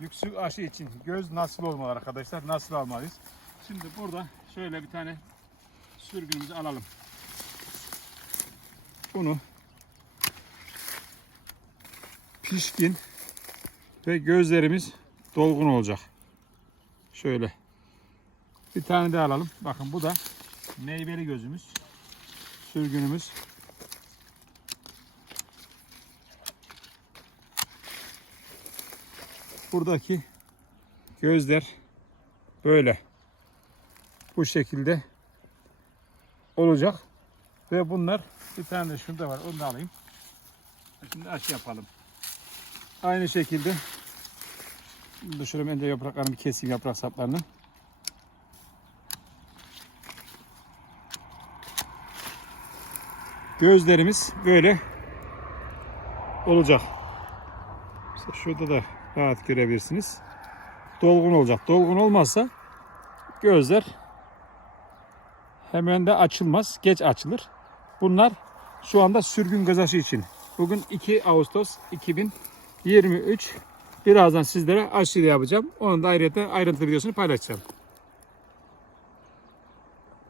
yüksek aşı için göz nasıl olmalı arkadaşlar? Nasıl almalıyız? Şimdi burada şöyle bir tane sürgünümüzü alalım. Bunu pişkin ve gözlerimiz dolgun olacak. Şöyle. Bir tane de alalım. Bakın bu da meyveli gözümüz. Sürgünümüz. Buradaki gözler böyle. Bu şekilde olacak. Ve bunlar bir tane de şurada var. Onu da alayım. Şimdi aç yapalım. Aynı şekilde ben de yapraklarını keseyim yaprak saplarını. Gözlerimiz böyle olacak. Şurada da rahat görebilirsiniz. Dolgun olacak. Dolgun olmazsa gözler hemen de açılmaz. Geç açılır. Bunlar şu anda sürgün göz aşı için. Bugün 2 Ağustos 2023. Birazdan sizlere aşıyla yapacağım. Onun da ayrıca ayrıntılı videosunu paylaşacağım.